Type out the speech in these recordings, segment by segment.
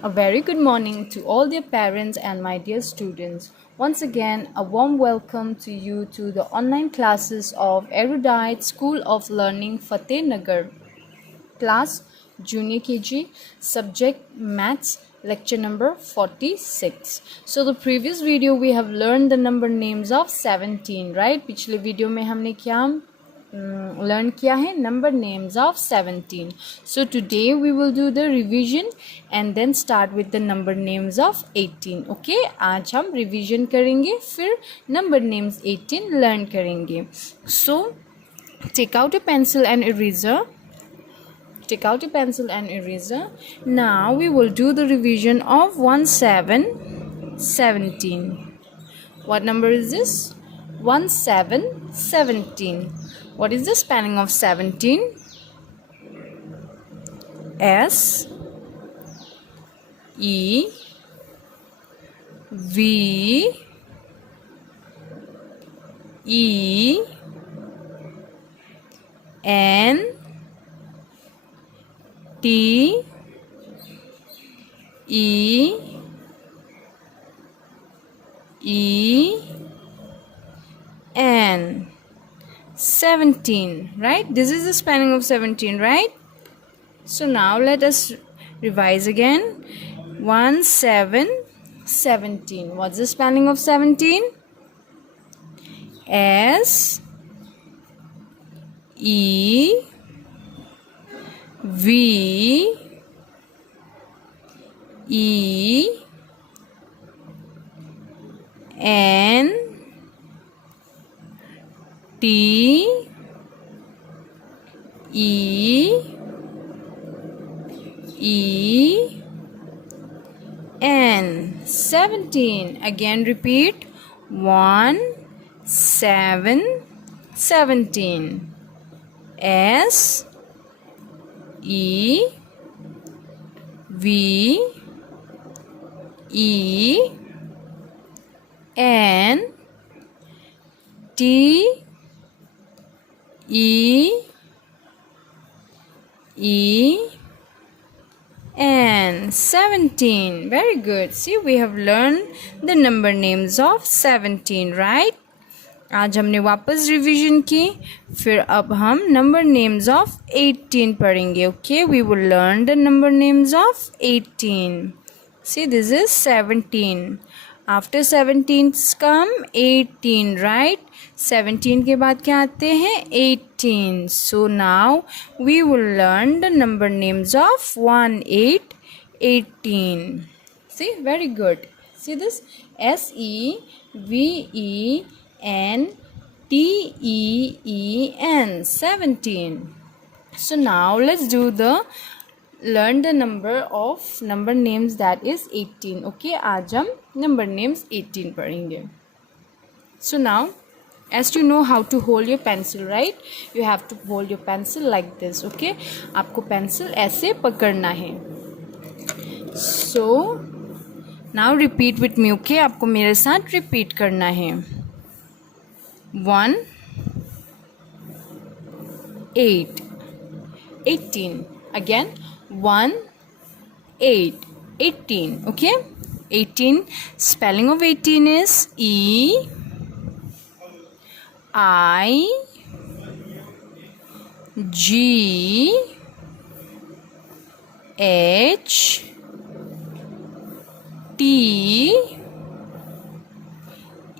A very good morning to all dear parents and my dear students. Once again, a warm welcome to you to the online classes of Erudite School of Learning Fatehnagar. Class Junior KG, subject Maths, lecture number 46. So the previous video we have learned the number names of 17, right? पिछले video में हमने क्या learn किया है number names of 17. So today we will do the revision and then start with the number names of 18. Okay, आज हम revision करेंगे फिर number names 18 learn करेंगे. So take out a pencil and eraser. Take out a pencil and eraser. Now we will do the revision of 17. What number is this? 17. What is the spelling of 17? S E V E N T E N 17, right? This is the spelling of 17, right? So now let us revise again. 17. What's the spelling of 17? S E V E N T E N 17. Again repeat. 17. S E V E N T E N 17. Very good. See, we have learned the number names of 17, right? आज हमने वापस revision की, फिर अब हम number names of 18 पढ़ेंगे. Okay, we will learn the number names of 18. See this is 17. After 17 come 18, right? 17 के बाद क्या आते हैं? 18. So now we will learn the number names of 18. See, very good. See this SEVENTEEN 17. So now let's do the learn the number of number names, that is 18. Okay, आज हम number names 18 पढ़ेंगे. So now, as you know how to hold your pencil, right? You have to hold your pencil like this. Okay, आपको pencil ऐसे पकड़ना है. So now repeat with me. Okay, आपको मेरे साथ repeat करना है. 1 8 18. Again 1 8 18. Okay, 18. Spelling of 18 is E I G H T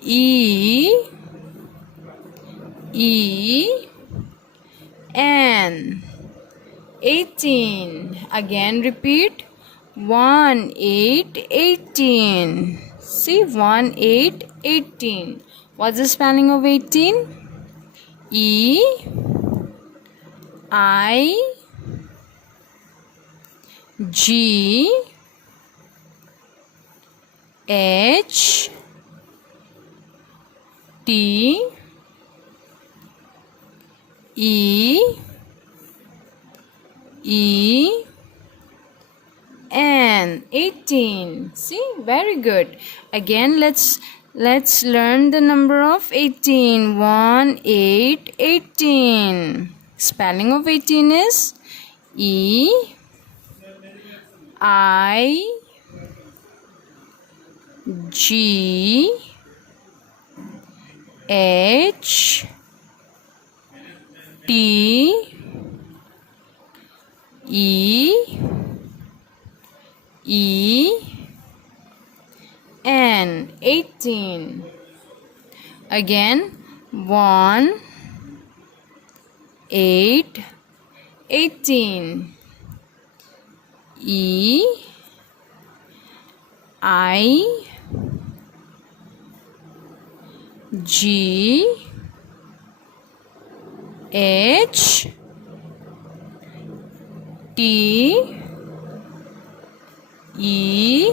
E N 18. Again repeat. 1 8 18. See, 1 8 18. What's the spelling of 18? E I G H T E N 18. See, very good. Again, let's learn the number of 18. 1 8 18. Spelling of 18 is E I G H T E N 18. Again 1 8 18. E I G H T E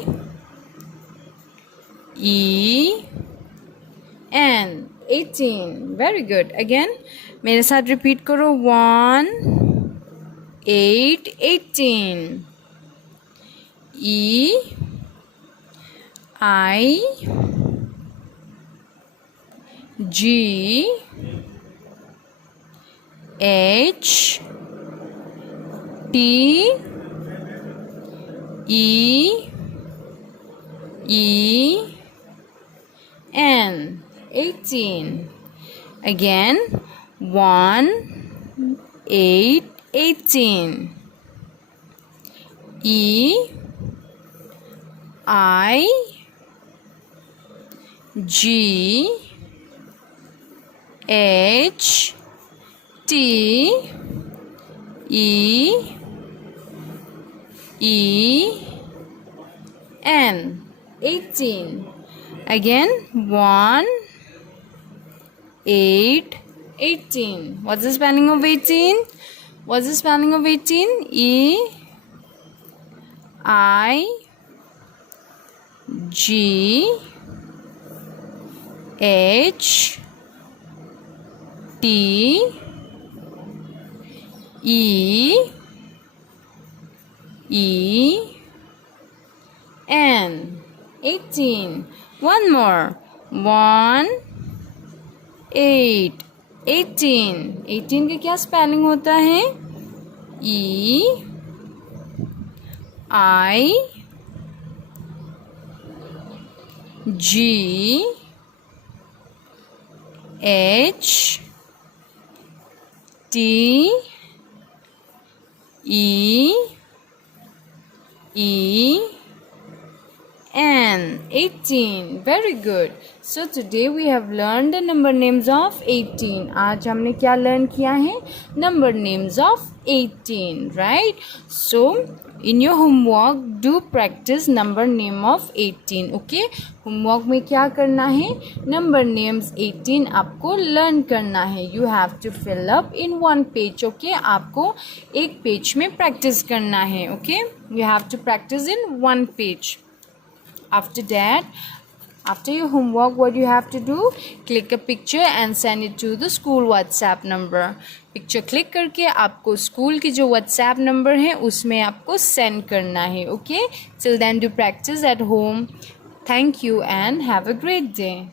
N 18. Very good. Again मेरे साथ repeat करो 1 8 18. E I G H T E N 18. Again 1 8 18. E I G H T E N 18. Again 1 8 18. What's the spelling of 18? What's the spelling of 18? E I G H T E N 18. One more. 1 8 18. 18 का क्या spelling होता है? E I G H T E N 18. Very good. So today we have learned the number names of 18. आज हमने क्या learn किया है? Number names of 18, right? So in your homework do practice number name of 18. Okay? Homework में क्या करना है? Number names 18 आपको learn करना है. You have to fill up in one page. Okay? आपको एक page में practice करना है. Okay? You have to practice in one page. After that, after your homework, what you have to do? Click a picture and send it to the school WhatsApp number. Picture click करके आपको school की जो WhatsApp number है उसमें आपको send करना है. Okay? Till then, do practice at home. Thank you and have a great day.